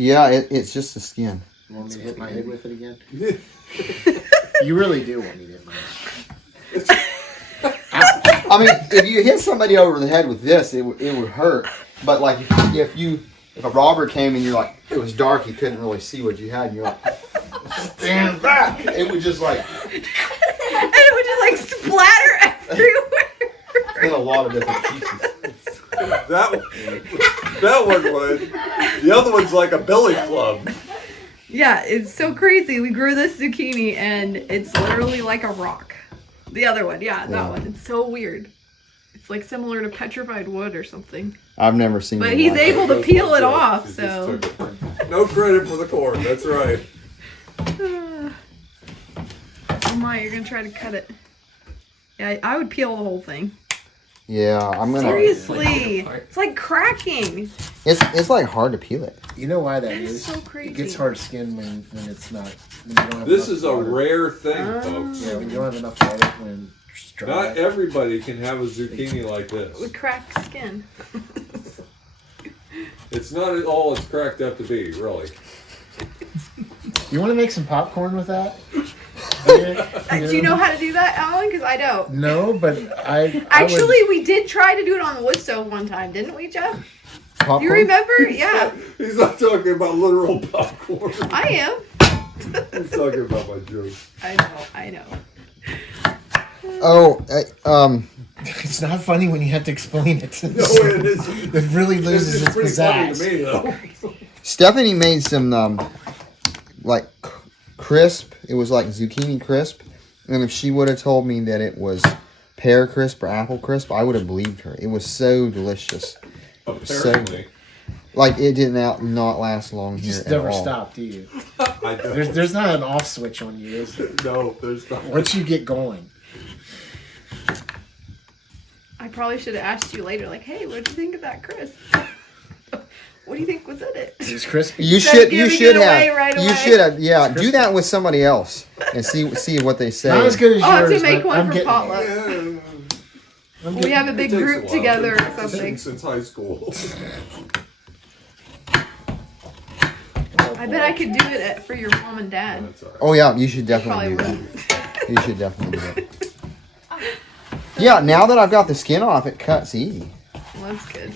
Yeah, it's just the skin. You want me to hit my head with it again? You really do want me to hit my head. I mean, if you hit somebody over the head with this, it would hurt. But like if a robber came and you're like, it was dark, you couldn't really see what you had, and you're like, stand back. It would just like, and it would just like splatter everywhere. in a lot of different pieces. That one would. The other one's like a billy club. Yeah, it's so crazy. We grew this zucchini and it's literally like a rock. The other one, that one. It's so weird. It's like similar to petrified wood or something. I've never seen. But he's able to peel it off, so. No credit for the corn. That's right. Oh my, you're gonna try to cut it. Yeah, I would peel the whole thing. Yeah, I'm gonna. Seriously, it's like cracking. It's like hard to peel it. You know why that is? is? So crazy. It gets hard skin when it's not. When you don't have this is water. a rare thing, folks. Yeah, when you don't have enough water when it's dry. Not everybody can have a zucchini like this. With cracked skin. It's not all it's cracked up to be, really. You want to make some popcorn with that? Do you know how to do that, Alan? Because I don't. No, but Actually, we did try to do it on the wood stove one time, didn't we, Jeff? Popcorn? You remember? Yeah. He's not talking about literal popcorn. I am. He's talking about my jokes. I know. Oh, It's not funny when you have to explain it. No, it isn't. It really loses its pretty funny pizzazz. to me, though. Stephanie made some like crisp. It was like zucchini crisp, and if she would have told me that it was pear crisp or apple crisp, I would have believed her. It was so delicious. Apparently. Like it did not last long You here just at never all. stop, do you? I don't. There's not an off switch on you, is there? No, there's not. Once you get going. I probably should have asked you later, like, hey, what do you think of that crisp? What do you think was in it? It was crispy. You Instead of should giving it away have. right You away. should have. Yeah, do that with somebody else and see what they say. Not as good as I'll have yours. to make but one I'm for getting potluck. I'm We have a It big takes a group while. together or It's been something. since high school. I bet I could do it for your mom and dad. That's all right. Oh yeah, you should definitely Probably do wouldn't. that. You should definitely do it. Yeah, now that I've got the skin off, it cuts easy. Well, that's good.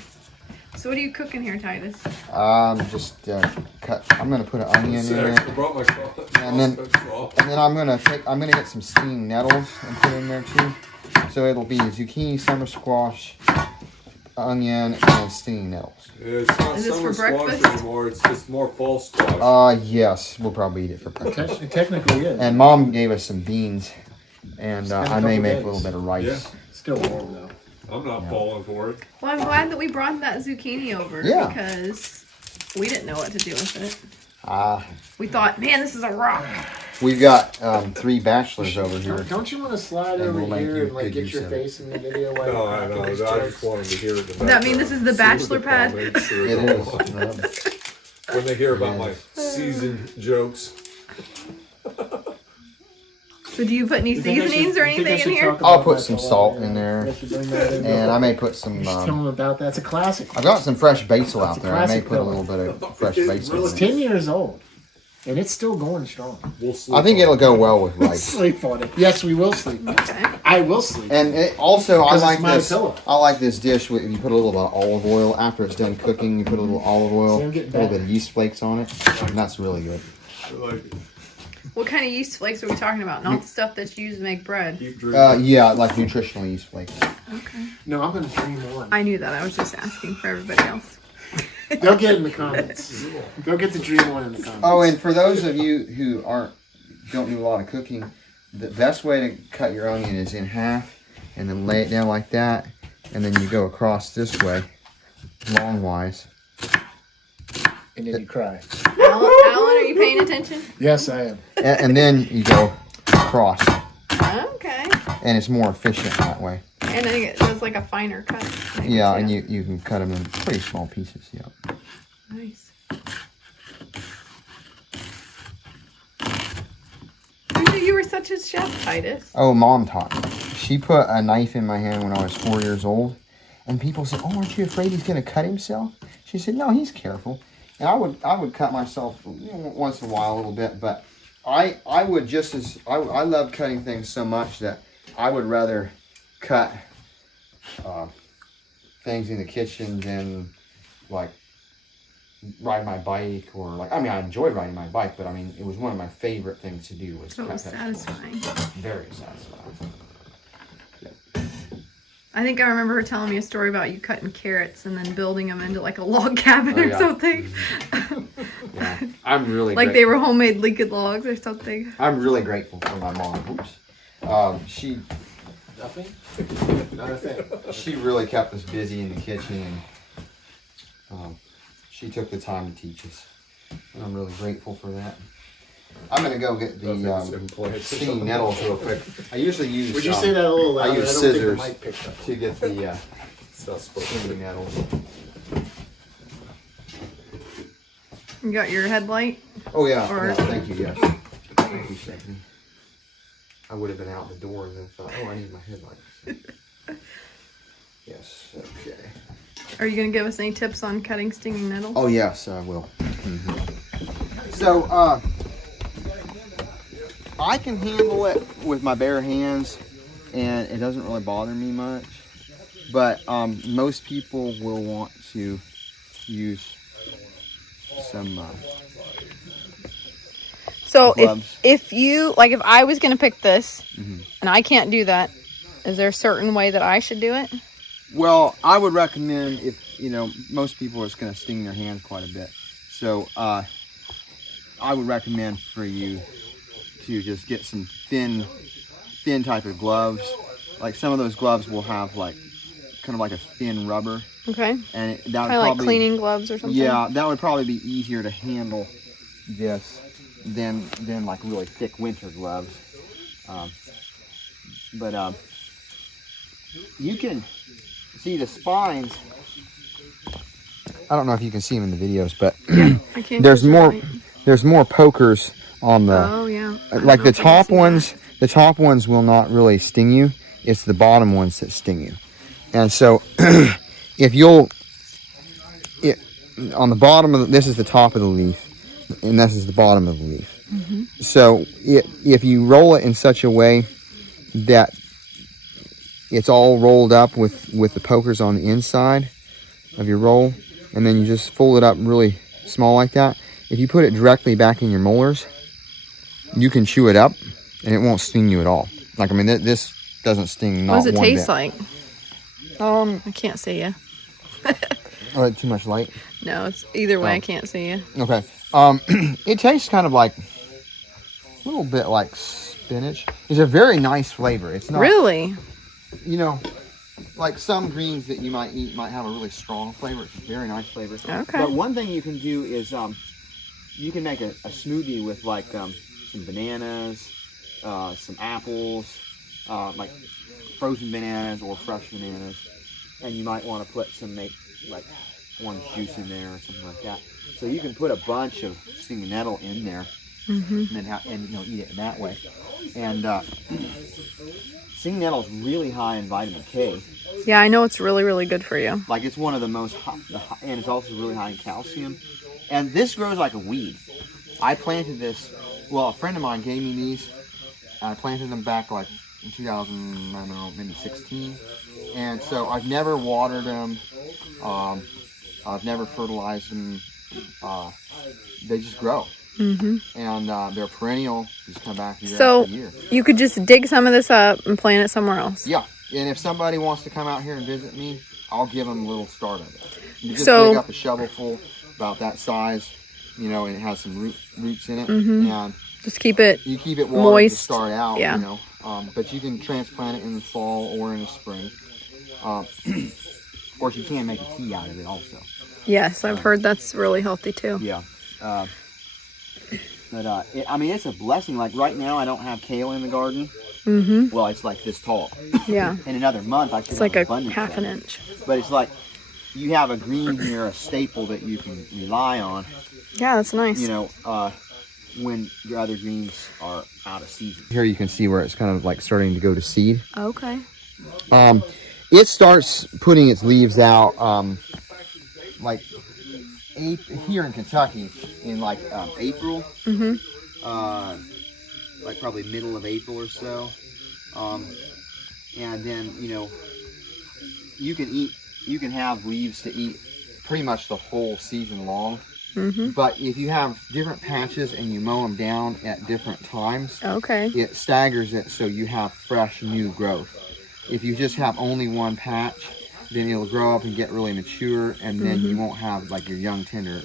So what are you cooking here, Titus? Just cut. I'm gonna put an onion in Sorry, there, I brought my And then- and then I'm gonna get some steamed nettles and put in there too. So it'll be zucchini, summer squash, onion, and steamed nettles. It's not Is this summer for squash breakfast? anymore. It's just more fall squash. Yes, we'll probably eat it for breakfast. It technically is. And Mom gave us some beans, and It's been a I may couple make days. a little bit of rice. Yeah. Still warm though. I'm not falling for it. Well, I'm glad that we brought that zucchini over Yeah. because we didn't know what to do with it. Ah, We thought, man, this is a rock. we've got 3 bachelors over here. Don't you want to slide And over we'll make here you and like good get use your of it. face in the video while No, you're I cracking know. these I jokes? just wanted to hear it in the Does that mean this is the background. bachelor See pad? what the comments are It going is. on. When they hear about my Yes. seasoned jokes. So do you put any seasonings or anything in here? I'll put some salt in there, and And I may put some. tell them about that. It's a classic. I've got some fresh basil out It's a there. I may classic put a filler. little bit of fresh It's basil. really in It's it. 10 years old, and it's still going strong. We'll sleep I think on it'll it. go well with rice. Sleep on it. Yes, we will sleep. Okay. I will sleep. And it also, I 'Cause it's like my this. pillow. I like this dish with you put a little bit of olive oil after it's done cooking. You put a little olive oil, See, I'm a getting little better. bit of yeast flakes on it, and that's really good. Like, What kind of yeast flakes are we talking about? Not the stuff that's used to make bread. keep drinking. Yeah, like nutritional yeast flakes. Okay. No, I'm going to dream on. I knew that. I was just asking for everybody else. Go get it in the comments. Go get the dream one in the comments. Oh, and for those of you who don't do a lot of cooking, the best way to cut your onion is in half, and then lay it down like that, and then you go across this way, longwise. And then you cry. Alan, are you paying attention? Yes, I am. And then you go across, Okay. and it's more efficient that way. And then it does like a finer cut. Yeah, and you can cut them in pretty small pieces. Yeah. Nice. Who knew you were such a chef, Titus? Oh, Mom taught me. She put a knife in my hand when I was 4 years old, and people said, "Oh, aren't you afraid he's going to cut himself?" She said, "No, he's careful. And I would cut myself once in a while a little bit, but I would just as I love cutting things so much that I would rather cut things in the kitchen than like ride my bike or like I enjoyed riding my bike, but it was one of my favorite things to do was So cut satisfying. Very satisfying. I think I remember her telling me a story about you cutting carrots and then building them into like a log cabin or something. Yeah, I'm really like they were homemade liquid logs or something. I'm really grateful for my mom. She Nothing? Not a thing. She really kept us busy in the kitchen, and she took the time to teach us. And I'm really grateful for that. I'm gonna go get the stinging nettles real quick. I usually use. Would you say that a little louder? I use I don't scissors think the mic picked up. to get the stinging nettles. You got your headlight? Oh yeah. Or- Yeah, thank you. Yes. Thank you, Stephanie. I would have been out the door and then thought, oh, I need my headlight. So. Yes. Okay. Are you gonna give us any tips on cutting stinging nettles? Oh yes, I will. So I can handle it with my bare hands, and it doesn't really bother me much. But most people will want to use some. So gloves. if you like, if I was gonna pick this, Mm-hmm. and I can't do that, is there a certain way that I should do it? Well, I would recommend if most people are just going to sting their hands quite a bit. So I would recommend for you to just get some thin type of gloves. Like some of those gloves will have like kind of like a thin rubber. Okay. And that would Kind of like cleaning gloves or something. Yeah, that would probably be easier to handle this than like really thick winter gloves. But you can see the spines. I don't know if you can see them in the videos, but I can't there's see more. right. There's more pokers on the. Oh yeah. Like the top ones. The top ones will not really sting you. It's the bottom ones that sting you. And so, if you'll, on the bottom of this is the top of the leaf, and this is the bottom of the leaf. Mm-hmm. So if you roll it in such a way that it's all rolled up with the pokers on the inside of your roll, and then you just fold it up really small like that. If you put it directly back in your molars, you can chew it up, and it won't sting you at all. Like this doesn't sting. What does it taste bit. like? I can't see you. Oh, too much light. No, it's either way. Oh. I can't see you. Okay. It tastes kind of like a little bit like spinach. It's a very nice flavor. It's not Really? Like some greens that you might eat might have a really strong flavor. It's a very nice flavor. Okay. But one thing you can do is you can make a smoothie with like some bananas, some apples, like frozen bananas or fresh bananas, and you might want to put some like orange juice in there or something like that. So you can put a bunch of stinging nettle in there, Mm-hmm. and then eat it in that way. And stinging nettle is really high in vitamin K. Yeah, I know it's really, really good for you. Like it's one of the most and it's also really high in calcium. And this grows like a weed. I planted this. Well, a friend of mine gave me these. I planted them back like in 2000, I don't know, maybe 16. And so I've never watered them. I've never fertilized them. They just grow. Mm-hmm. And they're perennial. Just come back year So after year. you could just dig some of this up and plant it somewhere else. Yeah. And if somebody wants to come out here and visit me, I'll give them a little start of it. You just So- dig up a shovelful about that size, and it has some roots in it. Mhm. And Just keep it. you keep it watered Moist, to start out, yeah. But you can transplant it in the fall or in the spring. Of course, you can make a tea out of it also. Yes, I've heard that's really healthy too. Yeah. But it's a blessing. Like right now, I don't have kale in the garden. Mm-hmm. Well, it's like this tall. Yeah. In another month, I should It's have like a abundance half of an it. inch. But it's like you have a green here, a staple that you can rely on, Yeah, that's nice. when your other greens are out of season. Here you can see where it's kind of like starting to go to seed. Okay. It starts putting its leaves out like here in Kentucky in like April, like probably middle of April or so, and then you can have leaves to eat pretty much the whole season long. But if you have different patches and you mow them down at different times, it staggers it so you have fresh new growth. If you just have only one patch, then it'll grow up and get really mature, and then you won't have like your young tender.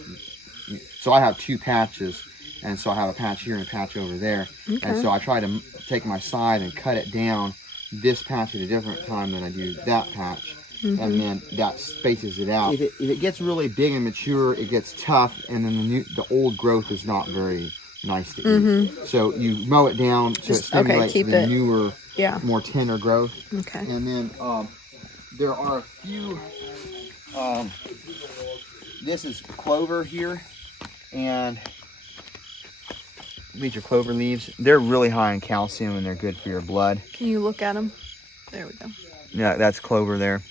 So I have 2 patches, and so I have a patch here and a patch over there. And so I try to take my side and cut it down this patch at a different time than I do that patch. And then that spaces it out. If it gets really big and mature, it gets tough, and then the old growth is not very nice to eat. So you mow it down so it stimulates the newer, more tender growth. And then there are a few. This is clover here, and these are clover leaves. They're really high in calcium, and they're good for your blood. Can you look at them? There we go. Yeah, that's clover there.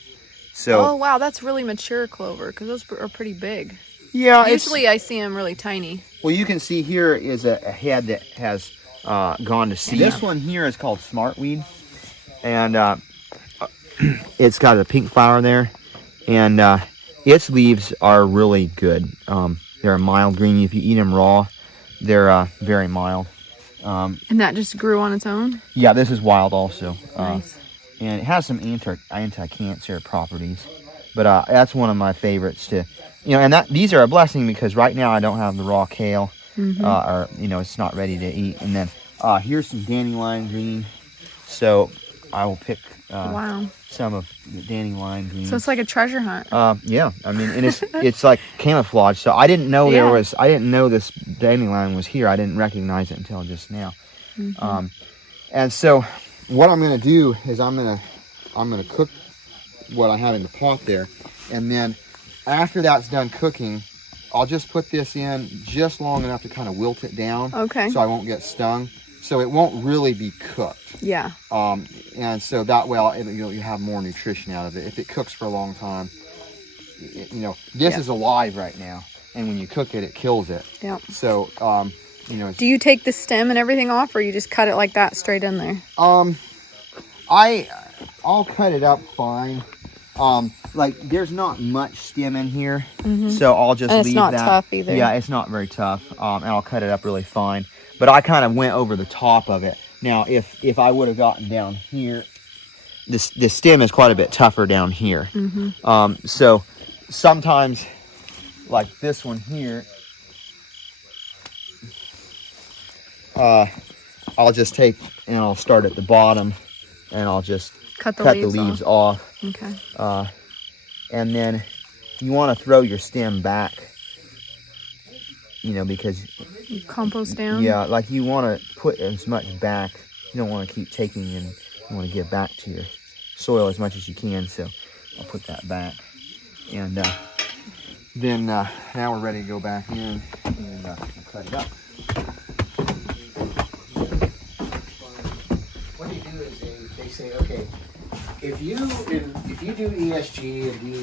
So, oh wow, that's really mature clover, because those are pretty big. Yeah, usually I see them really tiny. Well, you can see here is a head that has gone to seed. This one here is called smartweed, and it's got a pink flower there, and its leaves are really good. They're a mild green. If you eat them raw, they're very mild. And that just grew on its own? Yeah, this is wild also. Nice. And it has some anti-cancer properties, but that's one of my favorites to, and these are a blessing because right now I don't have the raw kale, or it's not ready to eat. And then here's some dandelion green, so I will pick some of the dandelion green. So it's like a treasure hunt. Yeah, I mean, and it's like camouflage. So I didn't know I didn't know this dandelion was here. I didn't recognize it until just now. And so what I'm going to do is I'm going to cook what I have in the pot there, and then after that's done cooking, I'll just put this in just long enough to kind of wilt it down, so I won't get stung. So it won't really be cooked. Yeah. And so that way you have more nutrition out of it. If it cooks for a long time, this is alive right now, and when you cook it, it kills it. Yeah. So do you take the stem and everything off, or you just cut it like that straight in there? I'll cut it up fine. Like there's not much stem in here, so I'll just leave that. It's not tough either. Yeah, it's not very tough. And I'll cut it up really fine. But I kind of went over the top of it. Now, if I would have gotten down here, the stem is quite a bit tougher down here. So sometimes, like this one here, I'll just take and I'll start at the bottom, and I'll just cut the leaves off. Okay. And then you want to throw your stem back, because you compost down. Yeah, like you want to put as much back. You don't want to keep taking, and you want to give back to your soil as much as you can. So I'll put that back, and then now we're ready to go back in and cut it up. What they do is they say, okay, if you do ESG and DEA,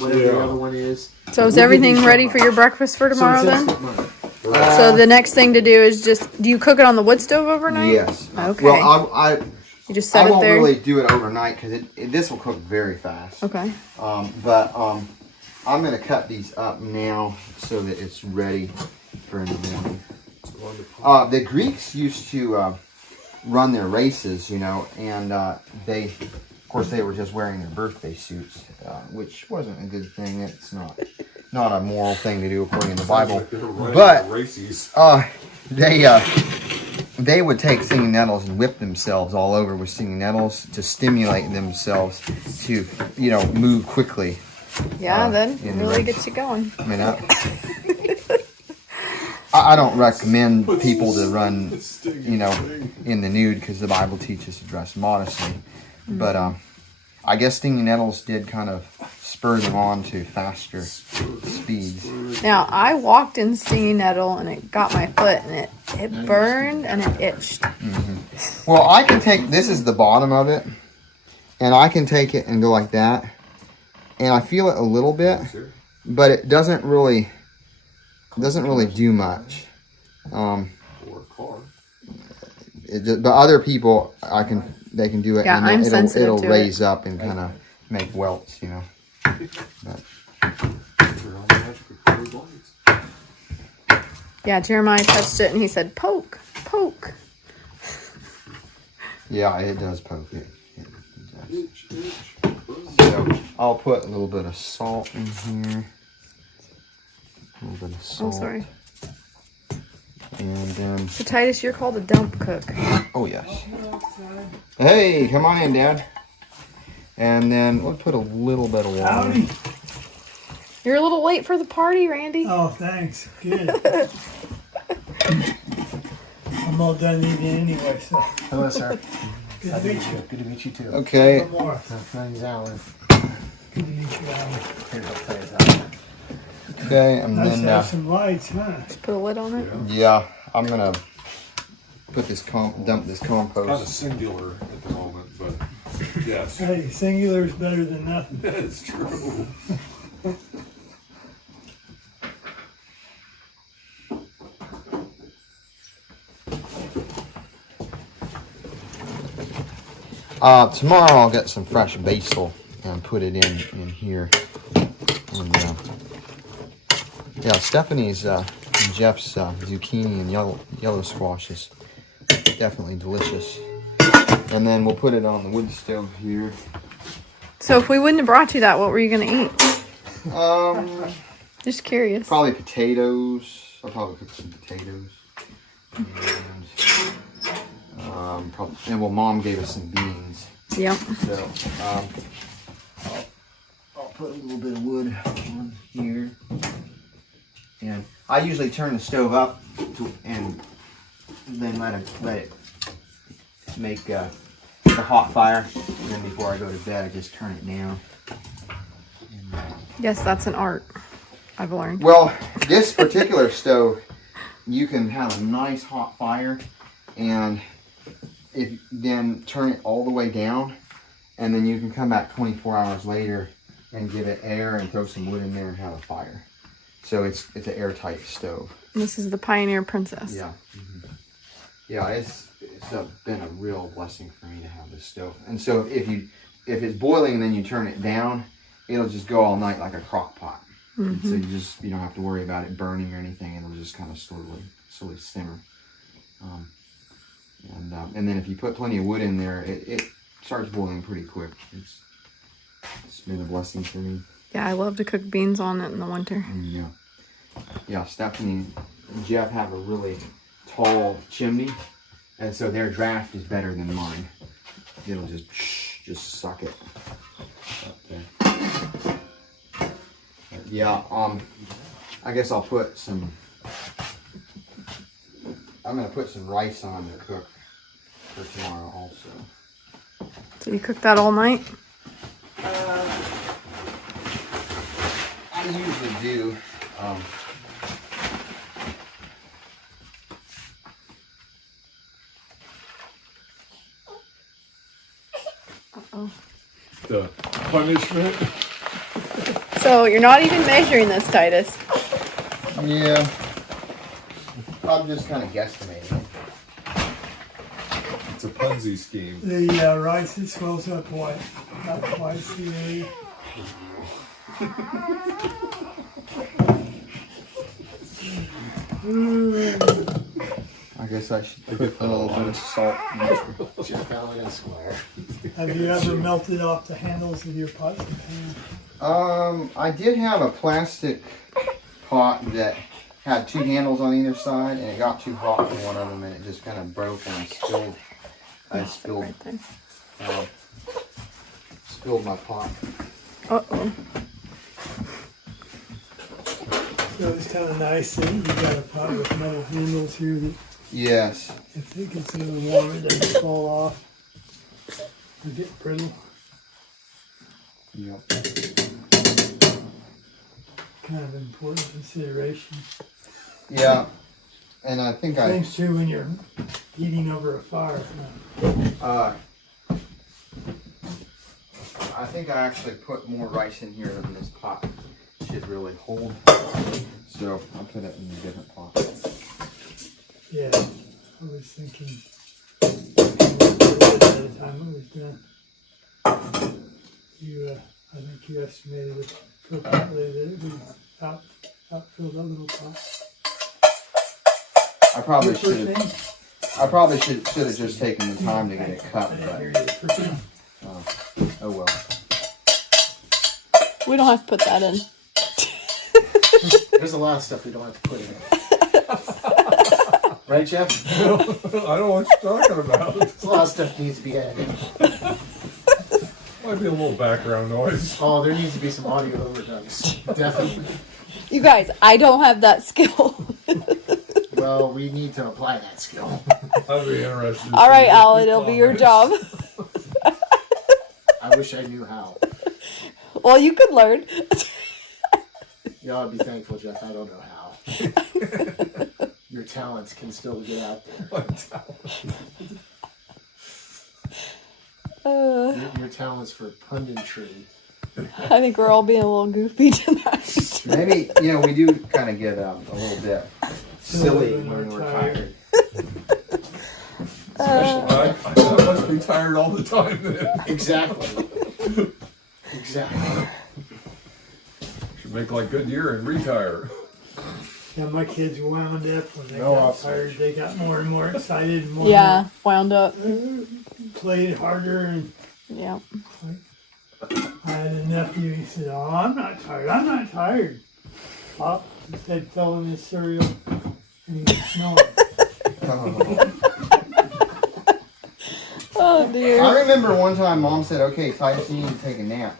whatever the other one is. So is everything ready for your breakfast for tomorrow then? So the next thing to do is do you cook it on the wood stove overnight? Yes. Okay. Well, you just set it there? I won't really do it overnight because this will cook very fast. Okay. But I'm going to cut these up now so that it's ready for in the morning. The Greeks used to run their races, and they, of course, they were just wearing their birthday suits, which wasn't a good thing. It's not a moral thing to do according to the Bible. But they would take stinging nettles and whip themselves all over with stinging nettles to stimulate themselves to, move quickly. Yeah, then it really gets you going. I mean, I don't recommend people to run, in the nude because the Bible teaches to dress modestly. But I guess stinging nettles did kind of spur them on to faster speeds. Now, I walked in stinging nettle and it got my foot and it burned and it itched. Well, I can take, this is the bottom of it, and I can take it and go like that. And I feel it a little bit, but it doesn't really doesn't really do much. Or a car. But other people, they can do it. Yeah, and I'm sensitive it'll to raise up and kind of make welts, you know. But, Turn on the electric car lights. Yeah, Jeremiah touched it and he said, poke, poke. yeah, it does poke it. It does. Itch, itch. So I'll put a little bit of salt in here. A little bit of salt. I'm sorry. And then, So Titus, you're called a dump cook. oh yes. Hey, come on in, Dad. And then we'll put a little bit of water. Howdy. You're a little late for the party, Randy. Oh, thanks. Good. I'm all done eating anyway, so Hello, sir. good Nice to to meet you. Good to meet you too. Okay. One more. My name's Alan. Good to meet you, Alan. Here's what plays out. Okay, and Nice to then have some lights, huh? Just put a lid on it. yeah, I'm gonna put this dump this Kind of compost. singular at the moment, but yes. Hey, singular is better than nothing. It's true. Tomorrow I'll get some fresh basil and put it in here. And, yeah, Stephanie's and Jeff's zucchini and yellow squash is definitely delicious. And then we'll put it on the wood stove here. So if we wouldn't have brought you that, what were you going to eat? Just curious. Probably potatoes. I'll probably cook some potatoes. And well, Mom gave us some beans. Yep. So I'll put a little bit of wood on here. And I usually turn the stove up and then let it make the hot fire. And then before I go to bed, I just turn it down. Yes, that's an art, I've learned. Well, this particular stove, you can have a nice hot fire, and if then turn it all the way down, and then you can come back 24 hours later and give it air and throw some wood in there and have a fire. So it's an airtight stove. This is the Pioneer Princess. Yeah. Yeah, it's been a real blessing for me to have this stove. And so if it's boiling and then you turn it down, it'll just go all night like a crock pot. So you don't have to worry about it burning or anything. It'll just kind of slowly simmer. And then if you put plenty of wood in there, it starts boiling pretty quick. It's been a blessing for me. Yeah, I love to cook beans on it in the winter. Yeah, Stephanie and Jeff have a really tall chimney, and so their draft is better than mine. It'll just suck it up there. But yeah, I guess I'll put some. I'm gonna put some rice on to cook for tomorrow also. So you cook that all night? I usually do. Uh-oh. The punishment. So you're not even measuring this, Titus. Yeah. I'm just kind of guesstimating. It's a Ponzi scheme. The rice, it swells up white, not twice the area. I guess I should put a little bit of salt in there. Jeff Allen and Squire. Have you ever melted off the handles of your pots and pans? I did have a plastic pot that had two handles on either side, and it got too hot for one of them, and it just kind of broke, and I spilled Right there. spilled my pot. Uh-oh. So it's kind of nice that you got a pot with metal handles here that Yes. if it gets a little warm, it doesn't fall off or get brittle. Yep. Kind of important consideration. Yeah. And I think Same true when you're heating over a fire. I think I actually put more rice in here than this pot should really hold. So I'll put it in a different pot. Yeah, I was thinking by the time it was done, I think you estimated it appropriately that it would outfill that little pot. I probably Your first should. name? I probably should have just taken the time to get it cut, I didn't but hear your first name. oh well. We don't have to put that in. There's a lot of stuff we don't have to put in. Right, Jeff? I don't know what you're talking about. There's a lot of stuff needs to be added. Might be a little background noise. Oh, there needs to be some audio overdubs. Definitely. You guys, I don't have that skill. Well, we need to apply that skill. I'd be interested. to All right, see Alan, the it'll be your comments. job. I wish I knew how. Well, you could learn. Y'all would be thankful, Jeff. I don't know how. Your talents can still get out there. Your talents for punditry. I think we're all being a little goofy tonight. Maybe we do kind of get a little bit silly when we're tired. I must be tired all the time then. Exactly. Exactly. Should make like Goodyear and retire. Yeah, my kids wound up when they No got observation. tired. They got more and more excited and more Yeah, wound up. and more, played harder. And Yeah. I had a nephew. He said, "Oh, I'm not tired. I'm not tired." Pop, his head fell in his cereal, and he was snoring. Oh dear. I remember one time Mom said, "Okay, Titus, you need to take a nap,"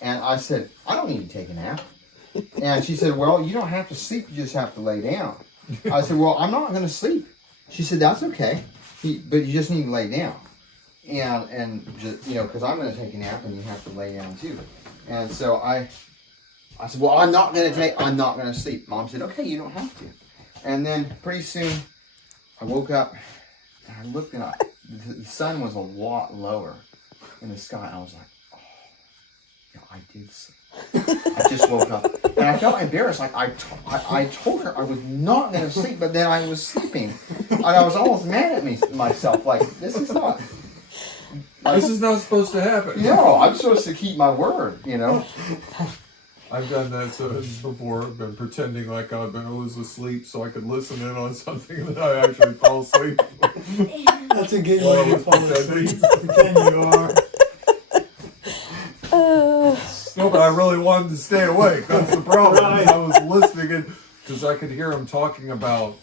and I said, "I don't need to take a nap." And she said, "Well, you don't have to sleep. You just have to lay down." I said, "Well, I'm not going to sleep." She said, "That's okay, but you just need to lay down." And just, because I'm going to take a nap and you have to lay down too. And so I said, "Well, I'm not going to sleep." Mom said, "Okay, you don't have to." And then pretty soon I woke up and I looked and the sun was a lot lower in the sky. I was like, "Oh, yeah, I did sleep." I just woke up and I felt embarrassed. Like I told her I was not going to sleep, but then I was sleeping, and I was almost mad at myself. Like, this is not. This is not supposed to happen. No, I'm supposed to keep my word. I've done that before. I've been pretending like I was asleep so I could listen in on something and then I actually fall asleep. That's a good way to fall asleep. Pretend you are. No, but I really wanted to stay awake. That's the problem. Right. I was listening because I could hear him talking about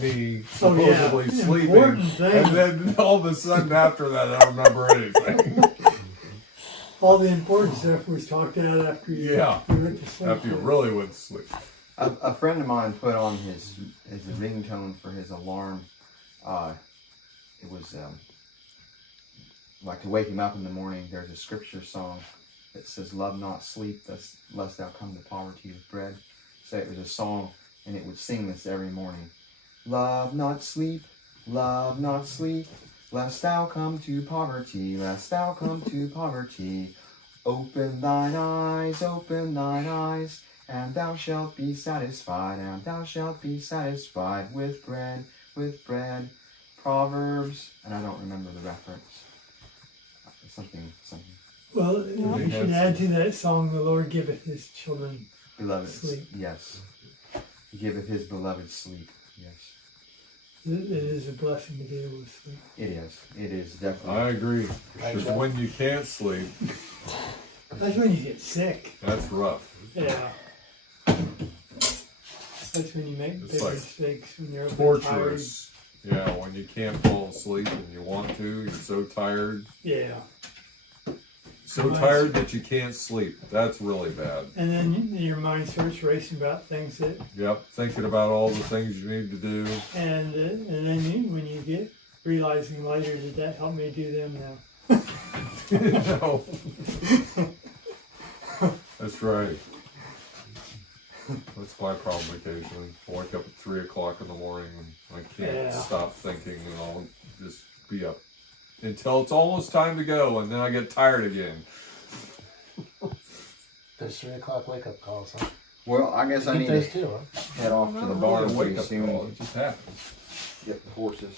me supposedly sleeping, Important thing. and then all of a sudden after that, I don't remember anything. All the important stuff was talked out after you, Yeah. you went to sleep. After you really went to sleep. A friend of mine put on his ringtone for his alarm. It was like to wake him up in the morning. There's a scripture song that says, "Love not sleep, lest thou come to poverty with bread." So it was a song, and it would sing this every morning. "Love not sleep, lest thou come to poverty, lest thou come to poverty. Open thine eyes, and thou shalt be satisfied, with bread. Proverbs," and I don't remember the reference. Something. Well, you should add to that song, "The Lord giveth his children Beloved sleep." Yes. He giveth his beloved sleep. Yes. It is a blessing to be able to sleep. It is definitely. I agree. Because when you can't sleep, That's when you get sick. that's rough. Yeah. That's when you make It's big like mistakes, when you're tired. Torturous. Yeah, when you can't fall asleep and you want to, you're so tired. Yeah. So tired that you can't sleep. That's really bad. And then your mind starts racing about things that, Yep, thinking about all the things you need to do. and then when you get realizing later, did that help me do them now? No. That's right. That's my problem occasionally. I wake up at 3 o'clock in the morning and I can't stop thinking, and I'll just be up until it's almost time to go, and then I get tired again. There's 3 o'clock wake up calls, huh? Well, I guess I Get need those to too, huh? head off to the Not barn really a pretty wake-up soon call, and it just happens. get the horses.